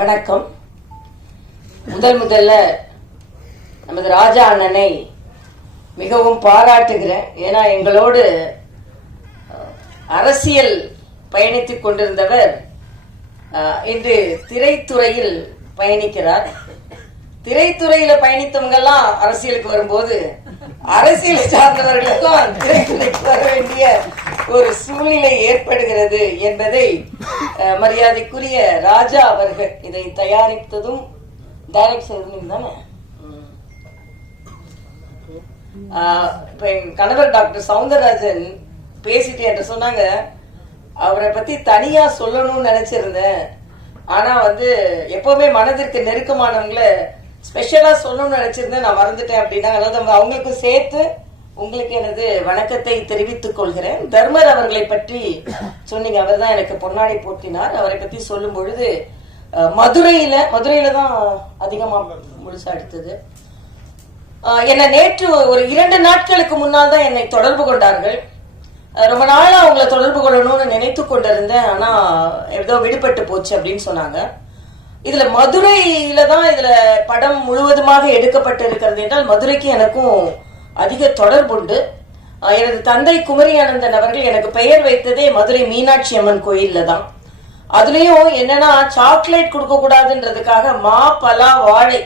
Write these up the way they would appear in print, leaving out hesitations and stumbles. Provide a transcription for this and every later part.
வணக்கம். முதல்ல நமது ராஜா அண்ணனை மிகவும் பாராட்டுகிறேன். ஏன்னா எங்களோடு அரசியல் பயணித்துக் கொண்டிருந்தவர் இன்று திரைத்துறையில் பயணிக்கிறார். திரைத்துறையில பயணித்தவங்க எல்லாம் அரசியலுக்கு வரும்போது அரசியலை சார்ந்தவர்கள் எல்லாம் திரைத்துறைக்கு வர வேண்டிய ஒரு சூழ்நிலை ஏற்படுகிறது என்பதை மரியாதைக்குரிய ராஜா அவர்கள் இதை தயாரித்ததும் டைரக்ட் செய்ததும் தானே. இப்ப என் கணவர் டாக்டர் சவுந்தரராஜன் பேசிட்டு என்று சொன்னாங்க, அவரை பத்தி தனியா சொல்லணும்னு நினைச்சிருந்தேன். ஆனா எப்பவுமே மனதிற்கு நெருக்கமானவங்களை ஸ்பெஷலா சொல்லணும்னு நினைச்சிருந்தேன், நான் மறந்துட்டேன் அப்படின்னா. அதாவது அவங்களுக்கும் சேர்த்து உங்களுக்கு எனது வணக்கத்தை தெரிவித்துக் கொள்கிறேன். தர்மர் அவர்களை பற்றி சொன்னீங்க, அவர் தான் எனக்கு பொன்னாடை போட்டினார். அவரை பத்தி சொல்லும் பொழுது மதுரையில தான் அதிகமா முழுசா எடுத்தது. என்னை நேற்று ஒரு 2 நாட்களுக்கு முன்னால் தான் என்னை தொடர்பு கொண்டார்கள். ரொம்ப நாளா அவங்களை தொடர்பு கொள்ளணும்னு நினைத்து கொண்டிருந்தேன். ஆனா ஏதோ விடுபட்டு போச்சு அப்படின்னு சொன்னாங்க. இதுல மதுரையில தான் இதுல படம் முழுவதுமாக எடுக்கப்பட்டு இருக்கிறது என்றால் மதுரைக்கு எனக்கும் அதிக தொடர்புண்டு. எனது தந்தை குமரி ஆனந்தன் அவர்கள் எனக்கு பெயர் வைத்ததே மதுரை மீனாட்சி அம்மன் கோயில்ல தான். அதுலயும் என்னன்னா, சாக்லேட் கொடுக்க கூடாதுன்றதுக்காக மா பலா வாழை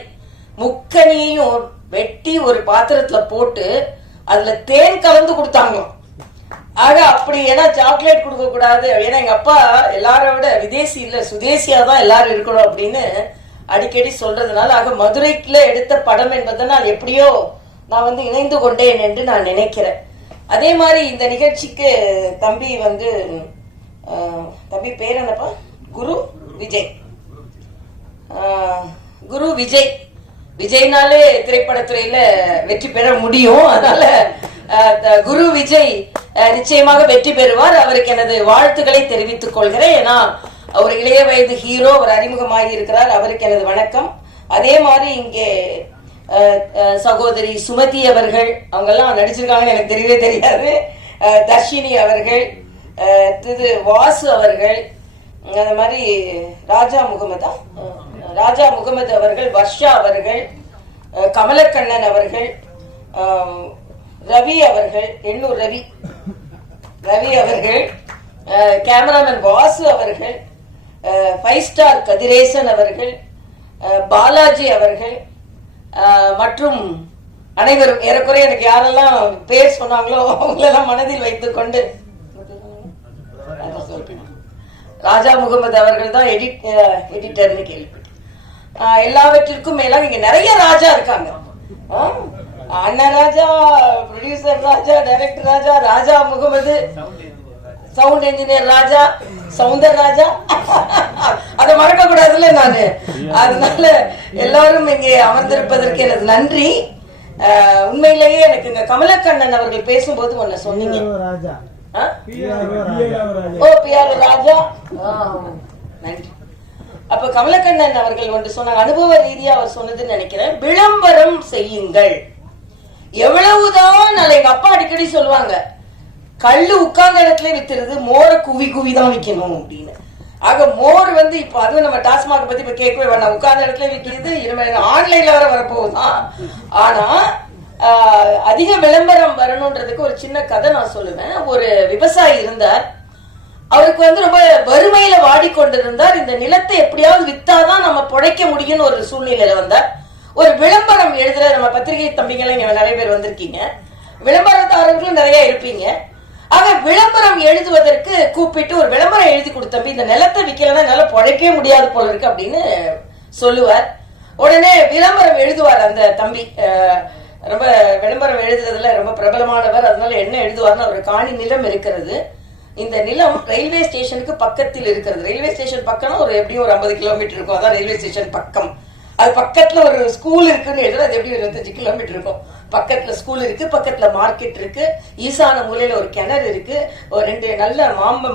முக்கனியையும் வெட்டி ஒரு பாத்திரத்துல போட்டு அதுல தேன் கலந்து கொடுத்தாங்க. ஆக அப்படி, ஏன்னா சாக்லேட் கொடுக்க கூடாது, ஏன்னா எங்க அப்பா எல்லாரை விட விதேசி இல்ல சுதேசியா தான் எல்லாரும் இருக்கணும் அப்படின்னு அடிக்கடி சொல்றதுனால, ஆக மதுரைக்குள்ள எடுத்த படம் என்பதனால் எப்படியோ நான் இணைந்து கொண்டேன் என்று நான் நினைக்கிறேன். அதே மாதிரி இந்த நிகழ்ச்சிக்கு தம்பி தம்பி பேர் என்னப்பா? குரு விஜய். குரு விஜய் விஜய்னாலே திரைப்படத்துறையில வெற்றி பெற முடியும். அதனால குரு விஜய் நிச்சயமாக வெற்றி பெறுவார். அவருக்கு எனது வாழ்த்துக்களை தெரிவித்துக் கொள்கிறேன். ஏன்னா அவர் இளைய வயது ஹீரோ, அவர் அறிமுகமாகி இருக்கிறார். அவருக்கு எனது வணக்கம். அதே மாதிரி இங்கே சகோதரி சுமதி அவர்கள், அவங்க எல்லாம் நடிச்சிருக்காங்கன்னு எனக்கு தெரியவே தெரியாது. தர்ஷினி அவர்கள், வாசு அவர்கள், அந்த மாதிரி ராஜா முகமது அவர்கள், வர்ஷா அவர்கள், கமலக்கண்ணன் அவர்கள், ரவி அவர்கள், எண்ணூர் ரவி அவர்கள், கேமராமேன் வாசு அவர்கள், 5 ஸ்டார் கதிரேசன் அவர்கள், பாலாஜி அவர்கள் மற்றும் அனைவரும், ஏறக்குறைய எனக்கு யாரெல்லாம் பேர் சொன்னாங்களோ அவங்களெல்லாம் மனதில் வைத்துக் கொண்டு ராஜா முகமது அவர்கள் தான் எடிட்டர்னு கேள்விப்பட்டேன். எல்லாவற்றிற்கும் மேலாக இங்க நிறைய ராஜா இருக்காங்க. அண்ணன் ராஜா, ப்ரொடியூசர் ராஜா, டைரக்டர் ராஜா, ராஜா முகமது, சவுண்ட் இன்ஜினியர் ராஜா, சவுந்தர் ராஜா, அதை மறக்க கூடாதுல்ல நானு. அதனால எல்லாரும் இங்கே அமர்ந்திருப்பதற்கு எனது நன்றி. உண்மையிலேயே எனக்கு இங்க கமலக்கண்ணன் அவர்கள் பேசும்போது ஒண்ணு சொன்னீங்க. ராஜா, நன்றி. அப்ப கமலக்கண்ணன் அவர்கள் ஒன்று சொன்னாங்க, அனுபவ ரீதியா அவர் சொன்னதுன்னு நினைக்கிறேன். விளம்பரம் செய்யுங்கள். எவ்வளவுதான் எங்க அப்பா அடிக்கடி சொல்லுவாங்க, கல்லு உட்கார்ந்த இடத்துல வித்துறது, மோரை குவி தான் விற்கணும் அப்படின்னு. ஆக மோர் இப்ப அதுவும் நம்ம டாஸ்மாக் பத்தி இப்ப கேட்கவே வேண்டாம், உட்கார்ந்த இடத்துல விற்கிறது. ஆன்லைன்ல வரப்போகுதான். ஆனா அதிக விளம்பரம் வரணும்ன்றதுக்கு ஒரு சின்ன கதை நான் சொல்லுவேன். ஒரு விவசாயி இருந்தார். அவருக்கு ரொம்ப வறுமையில வாடிக்கொண்டிருந்தார். இந்த நிலத்தை எப்படியாவது வித்தாதான் நம்ம பொழைக்க முடியும்னு ஒரு சூழ்நிலையில வந்தார். ஒரு விளம்பரம் எழுதுற, நம்ம பத்திரிகை தம்பிகள் இங்க நிறைய பேர் வந்திருக்கீங்க, விளம்பரதாரர்களும் நிறைய இருப்பீங்க. ஆக விளம்பரம் எழுதுவதற்கு கூப்பிட்டு ஒரு விளம்பரம் எழுதி கொடுத்தம்பி, இந்த நிலத்தை விற்கலன்னா என்னால பொழைக்கவே முடியாது போல இருக்கு அப்படின்னு சொல்லுவார். உடனே விளம்பரம் எழுதுவார் அந்த தம்பி. ரொம்ப விளம்பரம் எழுதுறதுல ரொம்ப பிரபலமானவர். அதனால என்ன எழுதுவார்னு, ஒரு காணி நிலம் இருக்கிறது. இந்த நிலம் ரயில்வே ஸ்டேஷனுக்கு பக்கத்தில் இருக்கிறது. ரயில்வே ஸ்டேஷன் பக்கம் ஒரு எப்படியும் ஒரு 50 கிலோமீட்டர் இருக்கும். அதான் ரயில்வே ஸ்டேஷன் பக்கம். அது பக்கத்துல ஒரு ஸ்கூல் இருக்குன்னு எழுதுறது. அது எப்படி 25 கிலோமீட்டர் இருக்கும். பக்கத்துல ஸ்கூல் இருக்கு, பக்கத்துல மார்க்கெட் இருக்கு, ஈசான மூலையில ஒரு கிணறு இருக்கு, ஒரு 2 நல்ல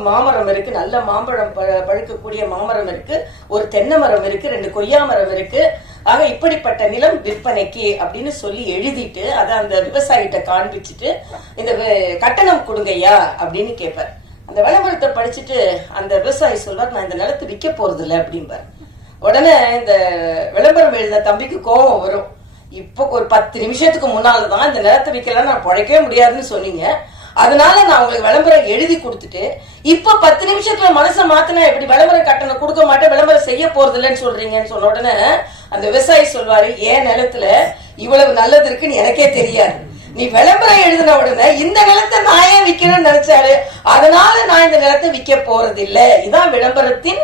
மாமரம் இருக்கு, நல்ல மாம்பழம் பழுக்கக்கூடிய மாமரம் இருக்கு, ஒரு தென்னை மரம் இருக்கு, 2 கொய்யா மரம் இருக்கு. ஆக இப்படிப்பட்ட நிலம் விற்பனைக்கு அப்படின்னு சொல்லி எழுதிட்டு அதை அந்த விவசாயிகிட்ட காண்பிச்சுட்டு, இந்த கட்டணம் கொடுங்கய்யா அப்படின்னு கேட்பார். அந்த விளம்பரத்தை படிச்சுட்டு அந்த விவசாயி சொல்வார், நான் இந்த நிலத்தை விற்க போறது இல்லை அப்படின்பார். உடனே இந்த விளம்பரம் எழுதின தம்பிக்கு கோபம் வரும். இப்போ ஒரு 10 நிமிஷத்துக்கு முன்னாலதான் இந்த நிலத்தை விற்கலாம் நான் பிழைக்கவே முடியாதுன்னு சொன்னீங்க, அதனால நான் உங்களுக்கு விளம்பரம் எழுதி கொடுத்துட்டு இப்ப 10 நிமிஷத்துல மனசை மாத்தினா எப்படி விளம்பரம் கட்டணம் கொடுக்க மாட்டேன், விளம்பரம் செய்ய போறது இல்லைன்னு சொல்றீங்கன்னு சொன்ன உடனே அந்த விவசாயி சொல்வாரு, ஏன் நிலத்துல இவ்வளவு நல்லது இருக்குன்னு எனக்கே தெரியாது, நீ விளம்பரம் எழுதின உடனே இந்த நிலத்தை நான் ஏன் விற்கணும்னு நினைச்சாரு, அதனால நான் இந்த நிலத்தை விற்க போறது இல்லை. இதான் விளம்பரத்தின்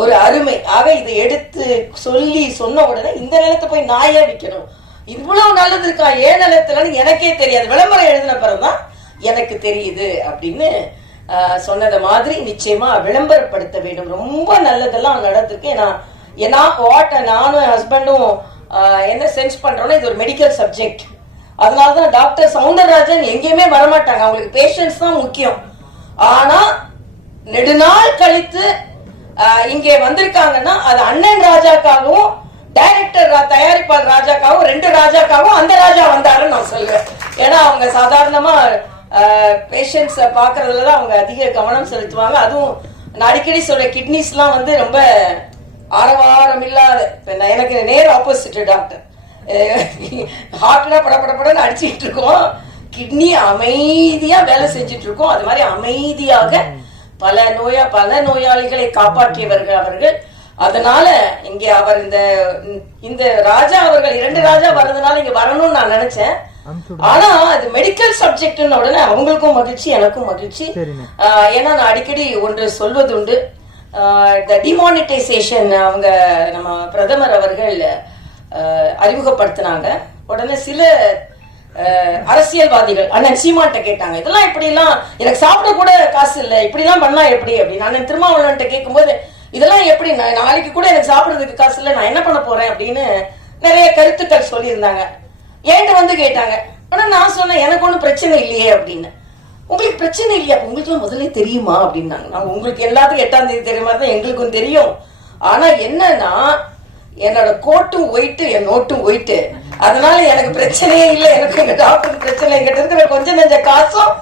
ஒரு அருமை. ஆக இதை எடுத்து சொல்லி சொன்ன உடனே இந்த நிலத்தை போய் நான் ஏன் விற்கணும், இவ்வளவு நல்லது இருக்கா ஏன் நிலத்துலன்னு எனக்கே தெரியாது, விளம்பரம் எழுதின பிறகுதான் எனக்கு தெரியுது அப்படின்னு சொன்னத மாதிரி நிச்சயமா விளம்பரப்படுத்த வேண்டும். ரொம்ப நல்லதெல்லாம் நடந்திருக்கு. ஏன்னா நானும் ஹஸ்பண்டும் என்ன சென்ஸ் பண்றோம்னா இது ஒரு மெடிக்கல் சப்ஜெக்ட், அதனாலதான் டாக்டர் சவுந்தரராஜன் எங்கேயுமே வரமாட்டாங்க, அவங்களுக்கு பேஷன்ஸ் தான் முக்கியம். ஆனா நெடுநாள் கழித்து இங்கே வந்திருக்காங்கன்னா அது அண்ணன் ராஜாக்காகவும் டைரக்டர் தயாரிப்பாளர் ராஜாக்காகவும் 2 ராஜாக்காகவும் அந்த ராஜா வந்தாருன்னு நான் சொல்லுவேன். ஏன்னா அவங்க சாதாரணமா பேஷண்ட்ஸ் பாக்குறதுலதான் அவங்க அதிக கவனம் செலுத்துவாங்க. அதுவும் நான் அடிக்கடி சொல்ற கிட்னிஸ் எல்லாம் வந்து ரொம்ப ஆரவாரம் இல்லாத, எனக்கு நேர் ஆப்போசிட் டாக்டர், ஹார்ட்ல படப்படப்படன்னு அடிச்சுட்டு இருக்கோம், கிட்னி அமைதியா வேலை செஞ்சுட்டு இருக்கோம். அது மாதிரி அமைதியாக பல நோயாளிகளை காப்பாற்றியவர்கள் அவர்கள். அதனால இங்க அவர் இந்த ராஜா அவர்கள் 2 ராஜா வர்றதுனால இங்க வரணும்னு நான் நினைச்சேன். ஆனா அது மெடிக்கல் சப்ஜெக்ட் உடனே அவங்களுக்கும் மகிழ்ச்சி எனக்கும் மகிழ்ச்சி. ஏன்னா நான் அடிக்கடி ஒன்று சொல்வது உண்டு, இந்த டிமானிட்டைசேஷன் அவங்க நம்ம பிரதமர் அவர்கள் அறிமுகப்படுத்தினாங்க. உடனே சில அரசியல்வாதிகள் அண்ணன் சீமான்ட்ட கேட்டாங்க, இதெல்லாம் இப்படி எல்லாம் எனக்கு சாப்பிட கூட காசு இல்லை, இப்படி எல்லாம் பண்ணா எப்படி அப்படின்னு. அண்ணன் திருமாவளவன்ட்ட கேட்கும் போது இதெல்லாம் எப்படி, நாளைக்கு கூட எனக்கு சாப்பிடுறதுக்கு காசு இல்லை, நான் என்ன பண்ண போறேன் அப்படின்னு நிறைய கருத்துக்கள் சொல்லியிருந்தாங்க. ஏன்ட்டு வந்து கேட்டாங்க. ஆனா நான் சொன்னேன் எனக்கு ஒன்றும் பிரச்சனை இல்லையே அப்படின்னு. உங்களுக்கு பிரச்சனை இல்லையா, உங்களுக்கு எல்லாம் முதல்ல தெரியுமா அப்படின்னாங்க. நான் உங்களுக்கு எல்லாத்துக்கும் 8ஆம் தேதி தெரியுமா தான் எங்களுக்கும் தெரியும். ஆனா என்னன்னா என்னோட கோட்டும் ஒயிட்டு என் நோட்டும் ஒயிட்டு, அதனால எனக்கு பிரச்சனையே இல்லை, எனக்கு எங்க டாக்டருக்கு பிரச்சனை, எங்கிட்ட இருக்கிற கொஞ்சம் நெஞ்ச காசும்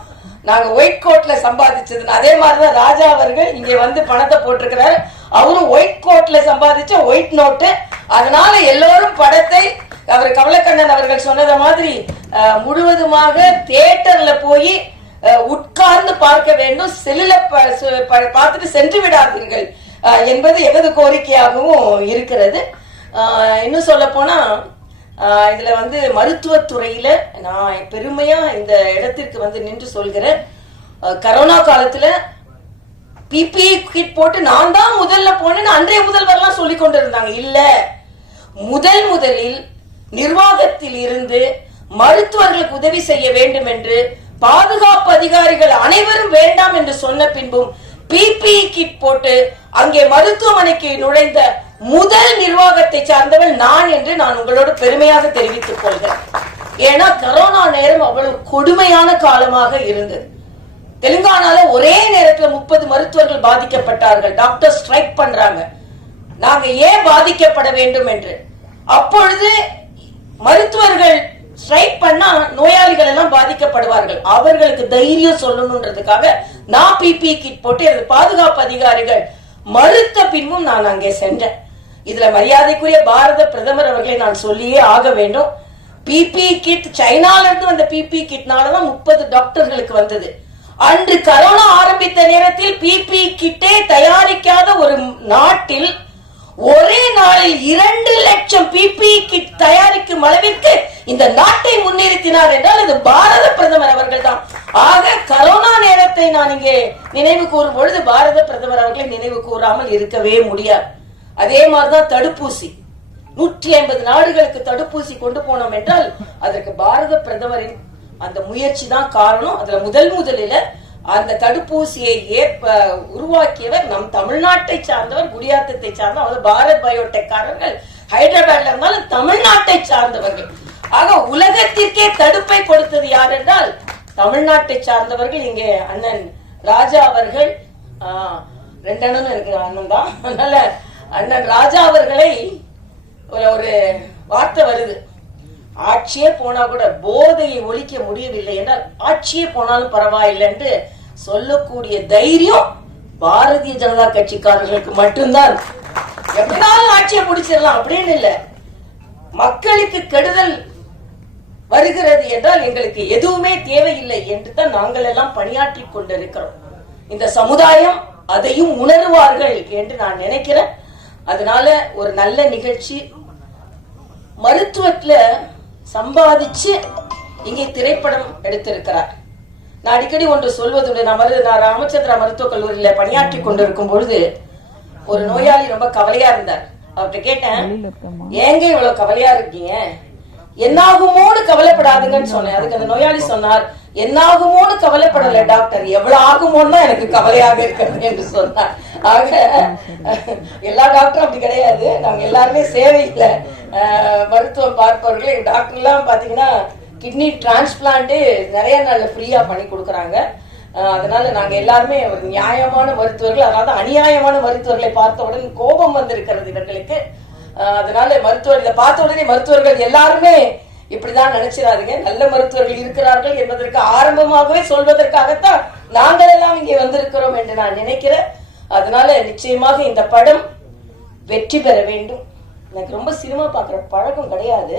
நாங்க ஒயிட் கோட்ல சம்பாதிச்சது. அதே மாதிரிதான் ராஜா அவர்கள் இங்க வந்து பணத்தை போட்டிருக்கிறாரு, அவரும் ஒயிட் கோட்ல சம்பாதிச்ச ஒயிட் நோட்டு. அதனால எல்லோரும் படத்தை அவர் கமலக்கண்ணன் அவர்கள் சொன்னத மாதிரி முழுவதுமாக தியேட்டர்ல போய் உட்கார்ந்து பார்க்க வேண்டும், செல்லுல பார்த்துட்டு சென்று விடாதீர்கள் என்பது எனது கோரிக்கையாகவும் இருக்கிறது. இன்னும் சொல்ல போனா இதுல வந்து மருத்துவத்துறையில நான் பெருமையா இந்த இடத்திற்கு வந்து நின்று சொல்கிறேன். கரோனா காலத்துல பிபி கிட் போட்டு நான் தான் முதல்ல போனேன்னு அன்றைய முதல்வர்லாம் சொல்லி கொண்டு இருந்தாங்க. இல்ல, முதலில் நிர்வாகத்தில் இருந்து மருத்துவர்களுக்கு உதவி செய்ய வேண்டும் என்று பாதுகாப்பு அதிகாரிகள் அனைவரும் வேண்டாம் என்று சொன்ன பின்பும் பிபி கிட் போட்டு அங்கே மருத்துவமனைக்கு நுழைந்த முதல் நிர்வாகத்தை சார்ந்தவள் நான் என்று நான் உங்களோடு பெருமையாக தெரிவித்துக் கொள்கிறேன். ஏன்னா கரோனா நேரம் அவ்வளவு கொடுமையான காலமாக இருந்தது. தெலுங்கானால ஒரே நேரத்தில் 30 மருத்துவர்கள் பாதிக்கப்பட்டார்கள். டாக்டர் ஸ்ட்ரைக் பண்றாங்க, நாங்க ஏன் பாதிக்கப்பட வேண்டும் என்று. அப்பொழுது மருத்துவர்கள் ஸ்ட்ரைக் பண்ணா நோயாளிகள் எல்லாம் பாதிக்கப்படுவார்கள், அவர்களுக்கு தைரியம் சொல்லணும்ன்றதுக்காக நான் பிபி கிட் போட்டு பாதுகாப்பு அதிகாரிகள் மறுத்த பின்பும் நான் அங்கே சென்றேன். இதுல மரியாதைக்குரிய பாரத பிரதமர் அவர்களை நான் சொல்லியே ஆக வேண்டும். பிபி கிட் சைனால இருந்து வந்த பிபி கிட்னாலதான் 30 டாக்டர்களுக்கு வந்தது. அன்று கரோனா ஆரம்பித்த நேரத்தில் பிபி கிட்டே தயாரிக்காத ஒரு நாட்டில் ஒரே நாளில் 2 லட்சம் பிபி கிட் தயாரிக்கும் அளவிற்கு இந்த நாட்டை முன்னிறுத்தினார் என்றால் இது பாரத பிரதமர் அவர்கள் தான். ஆக கரோனா நேரத்தை நான் இங்கே நினைவு கூறும் பொழுது பாரத பிரதமர் அவர்களை நினைவு கூறாமல் இருக்கவே முடியாது. அதே மாதிரிதான் தடுப்பூசி, 150 நாடுகளுக்கு தடுப்பூசி கொண்டு போனோம் என்றால் அதற்கு பாரத பிரதமரின் அந்த முயற்சி தான் காரணம். அதுல முதலில் அந்த தடுப்பூசியை உருவாக்கியவர் நம் தமிழ்நாட்டை சார்ந்தவர், குடியாத்தத்தை சார்ந்தவர், பாரத் பயோடெக் காரர்கள் ஹைதராபாத்ல இருந்தாலும் தமிழ்நாட்டை சார்ந்தவர்கள். ஆக உலகத்திற்கே தடுப்பை கொடுத்தது யார் என்றால் தமிழ்நாட்டை சார்ந்தவர்கள். இங்கே அண்ணன் ராஜா அவர்கள், 2 அண்ணனும் இருக்கிற அண்ணன் தான், அதனால அண்ணன் ராஜா அவர்களை ஒரு வார்த்தை வருது, ஆட்சியே போனா கூட போதையை ஒழிக்க முடியவில்லை என்றால் ஆட்சியே போனாலும் பரவாயில்லை என்று சொல்லக்கூடிய தைரியம் பாரதிய ஜனதா கட்சிக்காரர்களுக்கு மட்டும்தான். எப்படினாலும் ஆட்சியை முடிச்சிடலாம் அப்படின்னு இல்ல. மக்களுக்கு கெடுதல் வருகிறது என்றால் எங்களுக்கு எதுவுமே தேவையில்லை என்று தான் நாங்கள் எல்லாம் பணியாற்றி கொண்டிருக்கிறோம். இந்த சமுதாயம் அதையும் உணர்வார்கள் என்று நான் நினைக்கிறேன். அதனால ஒரு நல்ல நிகழ்ச்சி, மருத்துவத்துல சம்பாதிச்சு இங்கே திரைப்படம் எடுத்திருக்கிறார். நான் அடிக்கடி ஒன்று சொல்வதுண்டு. நான் ராமச்சந்திரா மருத்துவக் கல்லூரியில பணியாற்றி கொண்டிருக்கும் பொழுது ஒரு நோயாளி ரொம்ப கவலையா இருந்தார். அவர்கிட்ட கேட்டேன், ஏங்க இவ்வளவு கவலையா இருக்கீங்க, என்னாகுமோன்னு கவலைப்படாதுங்கன்னு சொன்னேன். அதுக்கு அந்த நோயாளி சொன்னார், என்னாகுமோன்னு கவலைப்படல டாக்டர், எவ்வளவு ஆகுமோன்னு எனக்கு கவலையாக இருக்கிறது என்று சொன்னார். ஆக எல்லா டாக்டரும் அப்படி கிடையாது. நாங்க எல்லாருமே சேவையில மருத்துவம் பார்ப்பவர்கள். எங்க டாக்டர் எல்லாம் பாத்தீங்கன்னா கிட்னி டிரான்ஸ்பிளான்ட் நிறைய நாள்ல ஃப்ரீயா பண்ணி கொடுக்குறாங்க. அதனால நாங்க எல்லாருமே ஒரு நியாயமான மருத்துவர்கள். அதாவது அநியாயமான மருத்துவர்களை பார்த்தவுடன் கோபம் வந்திருக்கிறது இவர்களுக்கு. அதனால மருத்துவர்களை பார்த்த உடனே மருத்துவர்கள் எல்லாருமே இப்படிதான் நினைச்சிடாதீங்க. நல்ல மருத்துவர்கள் இருக்கிறார்கள் என்பதற்கு ஆரம்பமாகவே சொல்வதற்காகத்தான் நாங்கள் எல்லாம் இங்கே வந்திருக்கிறோம் என்று நான் நினைக்கிறேன். அதனால நிச்சயமாக இந்த படம் வெற்றி பெற வேண்டும். எனக்கு ரொம்ப சினிமா பார்க்குற பழக்கம் கிடையாது.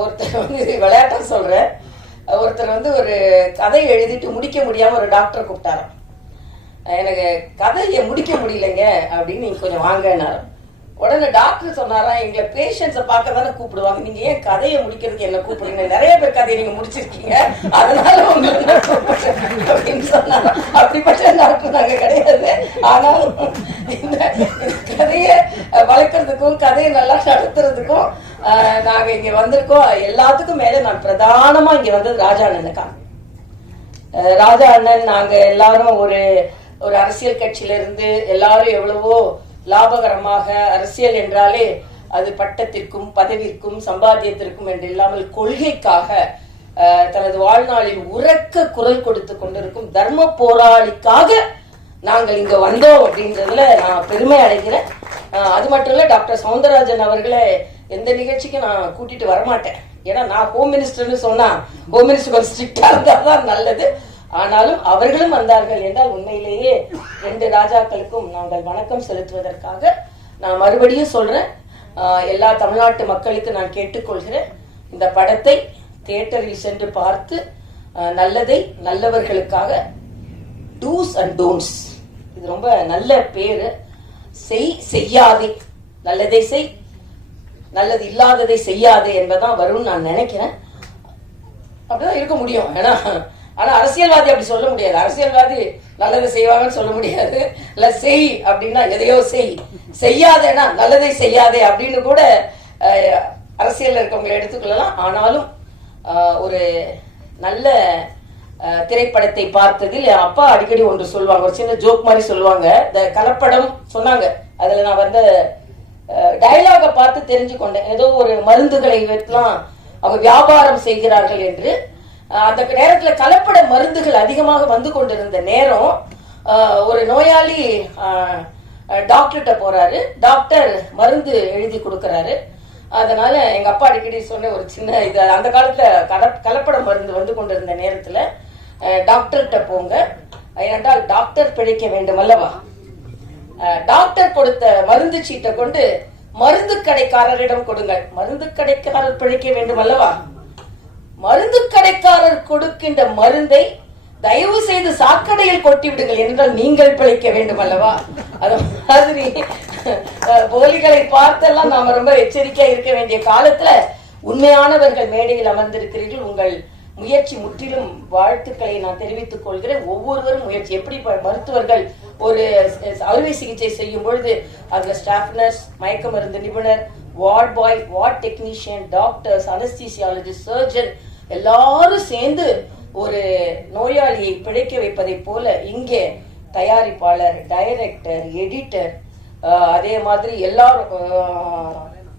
ஒருத்தர் வந்து விளையாட்டா சொல்றேன், ஒருத்தர் வந்து ஒரு கதை எழுதிட்டு முடிக்க முடியாம ஒரு டாக்டரை கூப்பிட்டாராம். எனக்கு கதையை முடிக்க முடியலைங்க அப்படின்னு நீங்க கொஞ்சம் வாங்கினாராம். உடனே டாக்டர் சொன்னாரா, எங்களை பேஷண்ட்ஸை பார்க்க தானே கூப்பிடுவாங்க, நீங்க ஏன் கதையை முடிக்கிறதுக்கு என்ன கூப்பிடுங்க, நிறைய பேர் கதையை நீங்க முடிச்சிருக்கீங்க, அதனால உங்களுக்கு அப்படின்னு சொன்னாரா. அப்படிப்பட்ட டாக்டர் நாங்க கிடையாது. ஆனாலும் இந்த கதையை வளர்க்கறதுக்கும் கதையை நல்லா நடத்துறதுக்கும் நாங்க இங்க வந்திருக்கோம். எல்லாத்துக்கும் மேல நான் பிரதானமா இங்க வந்தது ராஜா அண்ணனுக்காக. ராஜா அண்ணன் நாங்க எல்லாரும் ஒரு ஒரு அரசியல் கட்சியில இருந்து எல்லாரும் எவ்வளவோ லாபகரமாக, அரசியல் என்றாலே அது பட்டத்திற்கும் பதவிற்கும் சம்பாத்தியத்திற்கும் என்று இல்லாமல் கொள்கைக்காக தனது வாழ்நாளில் உரக்க குரல் கொடுத்து கொண்டிருக்கும் தர்ம போராளிக்காக நாங்கள் இங்க வந்தோம் அப்படின்றதுல நான் பெருமை அடைகிறேன். அது மட்டும் இல்ல, டாக்டர் சவுந்தரராஜன் அவர்களை எந்த நிகழ்ச்சிக்கும் நான் கூட்டிட்டு வரமாட்டேன். ஏன்னா நான் ஹோம் மினிஸ்டர்னு சொன்னா ஹோம் மினிஸ்டர் கொஞ்சம் ஸ்ட்ரிக்டா இருந்தாதான் நல்லது. ஆனாலும் அவர்களும் வந்தார்கள் என்றால் உண்மையிலேயே 2 ராஜாக்களுக்கும் நாங்கள் வணக்கம் செலுத்துவதற்காக நான் மறுபடியும் சொல்றேன். எல்லா தமிழ்நாட்டு மக்களுக்கு நான் கேட்டுக்கொள்கிறேன், இந்த படத்தை தியேட்டரில் சென்று பார்த்து நல்லதை நல்லவர்களுக்காக, டூஸ் அண்ட் டோன்ட்ஸ், இது ரொம்ப நல்ல பேரு, செய்யாதே, நல்லதை செய், நல்லது இல்லாததை செய்யாதே என்பதான் வரும்னு நான் நினைக்கிறேன். அப்படிதான் இருக்க முடியும். ஆனா அரசியல்வாதி அப்படி சொல்ல முடியாது. அரசியல்வாதி நல்லதை செய்வாங்கன்னு சொல்ல முடியாது. இல்ல செய் அப்படின்னா எதையோ செய், செய்யாதேனா நல்லதை செய்யாதே அப்படின்னு கூட அரசியல் இருக்கவங்களை எடுத்துக்கொள்ளலாம். ஆனாலும் ஒரு நல்ல திரைப்படத்தை பார்த்ததில் அப்பா அடிக்கடி ஒன்று சொல்லுவாங்க, ஒரு சின்ன ஜோக் மாதிரி சொல்லுவாங்க. இந்த கலப்படம் சொன்னாங்க, அதுல நான் வந்து டயலாக பார்த்து தெரிஞ்சு கொண்டேன். ஏதோ ஒரு மருந்துகளை வைக்கலாம் அவங்க வியாபாரம் செய்கிறார்கள் என்று. அந்த நேரத்துல கலப்பட மருந்துகள் அதிகமாக வந்து கொண்டிருந்த நேரம் ஒரு நோயாளி டாக்டர்கிட்ட போறாரு. டாக்டர் மருந்து எழுதி கொடுக்கறாரு. அதனால எங்க அப்பா அடிக்கடி சொன்ன ஒரு சின்ன இது, அந்த காலத்துல கலப்பட மருந்து வந்து கொண்டிருந்த நேரத்துல டாக்டர்கிட்ட போங்க, ஏனென்றால் டாக்டர் பிழைக்க வேண்டும் அல்லவா. டாக்டர் கொடுத்த மருந்து சீட்டை கொண்டு மருந்து கடைக்காரரிடம் கொடுங்கள், மருந்து கடைக்காரர் பிழைக்க வேண்டும் அல்லவா. மருந்து கடைக்காரர் கொடுக்கின்ற மருந்தை தயவு செய்து சாக்கடையில் கொட்டி விடுங்கள் என்றால் நீங்கள் பிழைக்க வேண்டும் அல்லவா. அது மாதிரி போலிகளை பார்த்தெல்லாம் நாம ரொம்ப எச்சரிக்கையா இருக்க வேண்டிய காலத்துல உண்மையானவர்கள் மேடையில் அமர்ந்திருக்கிறீர்கள். உங்கள் முயற்சி முற்றிலும் வாழ்த்துக்களை நான் தெரிவித்துக் கொள்கிறேன். ஒவ்வொருவரும் முயற்சி, எப்படி மருத்துவர்கள் ஒரு அறுவை சிகிச்சை செய்யும் பொழுது அதுல ஸ்டாஃப் நர்ஸ், மயக்க மருந்து நிபுணர், ward boy, ward technician, doctors, anaesthesiologist, surgeon எல்லாரும் சேர்ந்து ஒரு நோயாளியை பிழைக்க வைப்பதை போல இங்கே தயாரிப்பாளர், டைரக்டர், எடிட்டர், அதே மாதிரி எல்லாரும்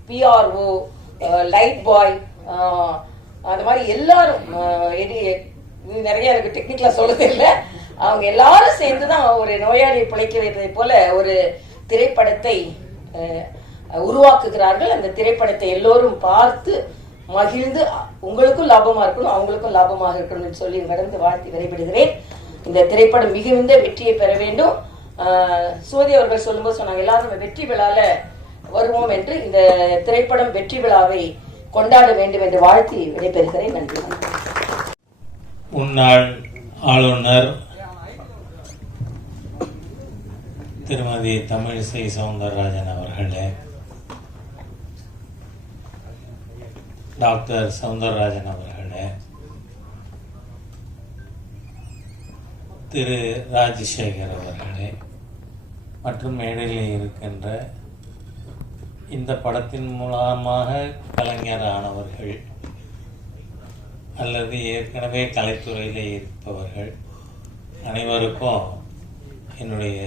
பிஆர்ஓ, லைட் பாய், அந்த மாதிரி எல்லாரும் நிறைய எனக்கு டெக்னிக்கலா சொல்றது இல்லை, அவங்க எல்லாரும் சேர்ந்துதான் ஒரு நோயாளியை பிழைக்க வைப்பதை போல ஒரு திரைப்படத்தை உருவாக்குகிறார்கள். அந்த திரைப்படத்தை எல்லோரும் பார்த்து மகிழ்ந்து உங்களுக்கும் லாபமா இருக்கணும், அவங்களுக்கும் லாபமாக இருக்கணும்னு சொல்லி கடந்து வாழ்த்தி விடைபெறுகிறேன். இந்த திரைப்படம் மிகுந்த வெற்றியை பெற வேண்டும். சோதி அவர்கள் சொல்லும்போது சொன்னாங்க, எல்லாரும் வெற்றி விழால வருவோம் என்று இந்த திரைப்படம் வெற்றி விழாவை கொண்டாட வேண்டும் என்று வாழ்த்தி விடைபெறுகிறேன். நன்றி. முன்னாள் ஆளுநர் திருமதி தமிழிசை சவுந்தரராஜன் அவர்களே, டாக்டர் சவுந்தரராஜன் அவர்களே, திரு ராஜசேகர் அவர்களே மற்றும் மேடையில் இருக்கின்ற இந்த படத்தின் மூலமாக கலைஞரானவர்கள் அல்லது ஏற்கனவே கலைத்துறையில் இருப்பவர்கள் அனைவருக்கும் என்னுடைய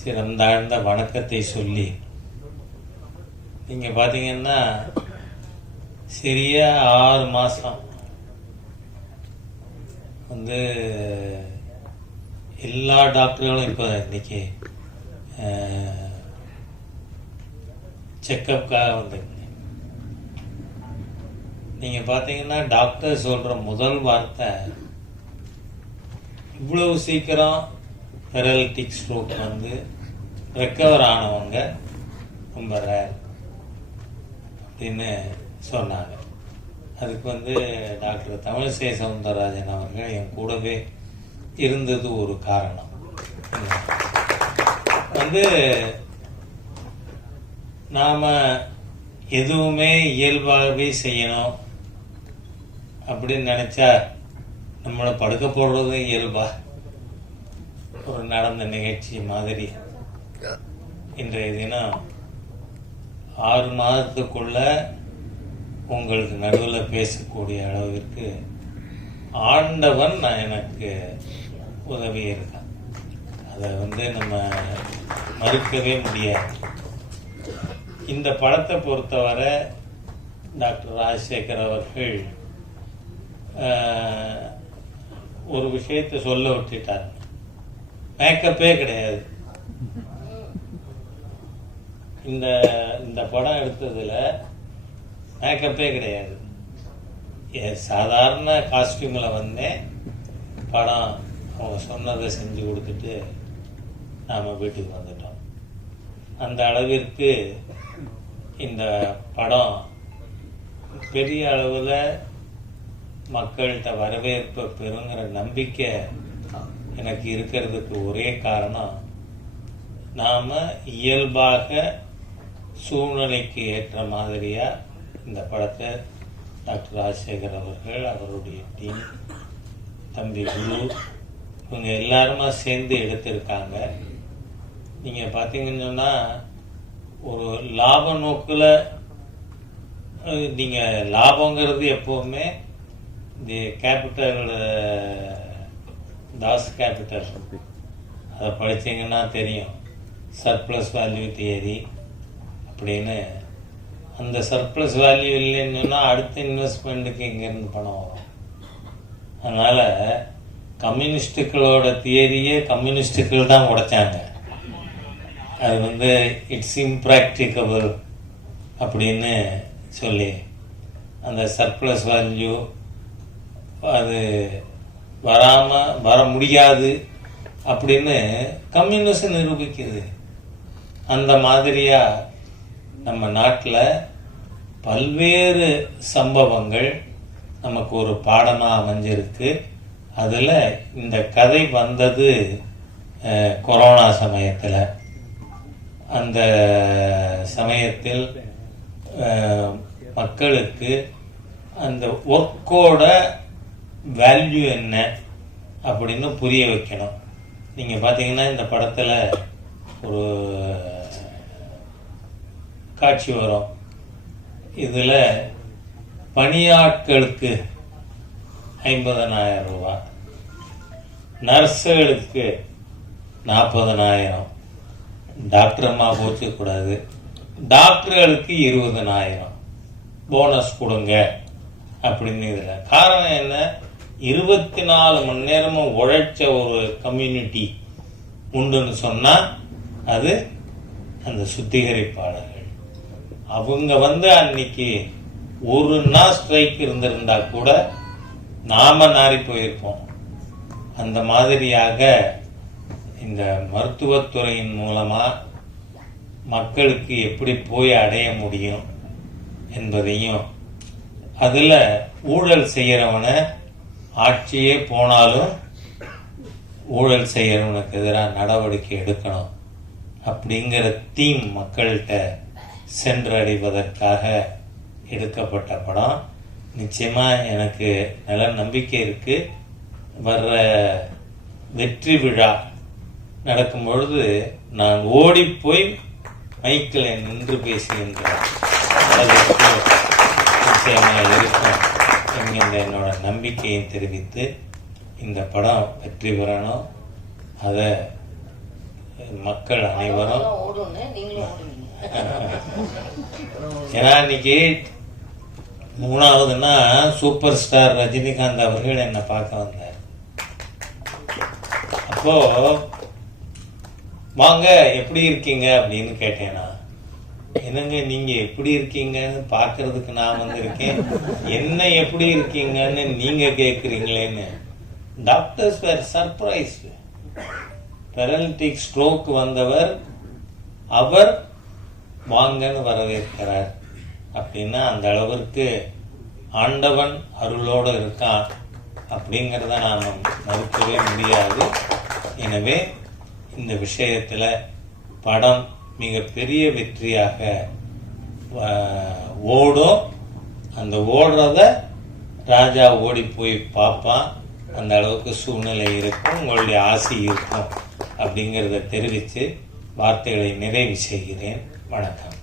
சிறந்தாழ்ந்த வணக்கத்தை சொல்லி, நீங்கள் பார்த்தீங்கன்னா சரியா 6 மாதம் வந்து எல்லா டாக்டர்களும் இப்போ இன்னைக்கு செக்கப்புக்காக வந்துருங்க. நீங்கள் பார்த்தீங்கன்னா டாக்டர் சொல்கிற முதல் வார்த்தை, இவ்வளவு சீக்கிரம் பெரலிட்டிக் ஸ்ட்ரோக் வந்து ரெக்கவர் ஆனவங்க ரொம்ப ரேர் அப்படின்னு சொன்னாங்க. அதுக்கு வந்து டாக்டர் தமிழிசை சவுந்தரராஜன் அவர்கள் என் கூடவே இருந்தது ஒரு காரணம். வந்து நாம் எதுவுமே இயல்பாகவே செய்யணும் அப்படின்னு நினச்சா நம்மளை படுக்க போடுறதும் இயல்பா ஒரு நடந்த நிகழ்ச்சி மாதிரி இன்றைய தினம் 6 மாதத்துக்குள்ள உங்களுக்கு நடுவில் பேசக்கூடிய அளவிற்கு ஆண்டவன் நான் எனக்கு உதவி இருக்கேன். அதை வந்து நம்ம மறுக்கவே முடியாது. இந்த படத்தை பொறுத்தவரை டாக்டர் ராஜசேகர் அவர்கள் ஒரு விஷயத்தை சொல்ல விட்டுட்டார். மேக்கப்பே கிடையாது. இந்த படம் எடுத்ததுல மேக்கப்பே கிடையாது. சாதாரண காஸ்டியூமில் வந்தேன். படம் அவங்க சொன்னதை செஞ்சு கொடுத்துட்டு நாம் வீட்டுக்கு வந்துட்டோம். அந்த அளவிற்கு இந்த படம் பெரிய அளவில் மக்கள்கிட்ட வரவேற்பை பெறுங்கிற நம்பிக்கை எனக்கு இருக்கிறதுக்கு ஒரே காரணம், நாம் இயல்பாக சூழ்நிலைக்கு ஏற்ற மாதிரியாக இந்த படத்தை டாக்டர் ராஜசேகர் அவர்கள், அவருடைய டீம், தம்பி குரு, இவங்க எல்லாருமா சேர்ந்து எடுத்திருக்காங்க. நீங்கள் பார்த்தீங்கன்னு சொன்னால் ஒரு லாப நோக்கில் நீங்கள் லாபங்கிறது எப்போவுமே தி கேபிட்டல் தாஸ் கேபிட்டல் அதை படித்தீங்கன்னா தெரியும். சர்ப்ளஸ் வேல்யூ தியரி அப்படின்னு. அந்த சர்ப்ளஸ் வேல்யூ இல்லைன்னு சொன்னால் அடுத்த இன்வெஸ்ட்மெண்ட்டுக்கு இங்கேருந்து பணம் வரும். அதனால் கம்யூனிஸ்டுகளோட தியரியே கம்யூனிஸ்டுகள் தான் உடைச்சாங்க. அது வந்து இட்ஸ் இம்ப்ராக்டிகபிள் அப்படின்னு சொல்லி அந்த சர்ப்ளஸ் வேல்யூ அது வர முடியாது அப்படின்னு கம்யூனிஸ்ட் நிரூபிக்குது. அந்த மாதிரியா நம்ம நாட்டில் பல்வேறு சம்பவங்கள் நமக்கு ஒரு பாடமாக அமைஞ்சிருக்கு. அதில் இந்த கதை வந்தது கொரோனா சமயத்தில். அந்த சமயத்தில் மக்களுக்கு அந்த ஒர்க்கோட வேல்யூ என்ன அப்படின்னு புரிய வைக்கணும். நீங்கள் பார்த்தீங்கன்னா இந்த படத்தில் ஒரு காட்சி வரும். இதில் பணியாட்களுக்கு 50,000 ரூபா, நர்ஸுகளுக்கு 40,000, டாக்டர் அம்மா போச்சக்கூடாது, டாக்டர்களுக்கு 20,000 போனஸ் கொடுங்க அப்படின்னு. இதில் காரணம் என்ன? 24 மணி நேரமும் உழைச்ச ஒரு கம்யூனிட்டி உண்டுன்னு சொன்னால் அது அந்த சுத்திகரிப்பாளர்கள். அவங்க வந்து அன்னைக்கு ஒரு நாள் ஸ்ட்ரைக் இருந்திருந்தா கூட நாம நாரி போயிருப்போம். அந்த மாதிரியாக இந்த மருத்துவத்துறையின் மூலமா மக்களுக்கு எப்படி போய் அடைய முடியும் என்பதையும், அதுல ஊழல் செய்யறவனை ஆட்சியே போனாலும் ஊழல் செய்யறவனுக்கு எதிராக நடவடிக்கை எடுக்கணும் அப்படிங்கிற தீம் மக்கள்கிட்ட சென்றடைவதற்காக எடுக்கப்பட்ட படம். நிச்சயமா எனக்கு நல்ல நம்பிக்கை இருக்கு. வர்ற வெற்றி விழா நடக்கும் பொழுது நான் ஓடி போய் மைக்கில் நின்று பேசுகின்ற அளவிற்கு நிச்சயமா இருக்கும் என்கின்ற என்னோட நம்பிக்கையை தெரிவித்து, இந்த படம் வெற்றி பெறணும். அதை மக்கள் அனைவரும், ஏன்னா இன்னைக்கு 3வதுன்னா சூப்பர் ஸ்டார் ரஜினிகாந்த் அவர்கள் என்னை பார்க்க வந்தார். அப்போ வாங்க எப்படி இருக்கீங்க அப்படின்னு கேட்டேனா, என்னங்க நீங்க எப்படி இருக்கீங்கன்னு பாக்குறதுக்கு நான் வந்திருக்கேன், என்ன எப்படி இருக்கீங்கன்னு நீங்க கேக்குறீங்களேன்னு. டாக்டர்ஸ் வேர் சர்ப்ரைஸ். பெரலிட்டிக் ஸ்ட்ரோக் வந்தவர் அவர் வாங்கன்னு வரவேற்கிறார் அப்படின்னா அந்த அளவிற்கு ஆண்டவன் அருளோடு இருக்கான் அப்படிங்கிறத நாம் மறுக்கவே முடியாது. எனவே இந்த விஷயத்துல படம் மிகப்பெரிய வெற்றியாக ஓடும். அந்த ஓடுறத ராஜா ஓடி போய் பார்ப்பான். அந்த அளவுக்கு சூழ்நிலை இருக்கும், உங்களுடைய ஆசை இருக்கும் அப்படிங்கிறத தெரிவித்து வார்த்தைகளை நிறைவு செய்கிறேன். வணக்கம்.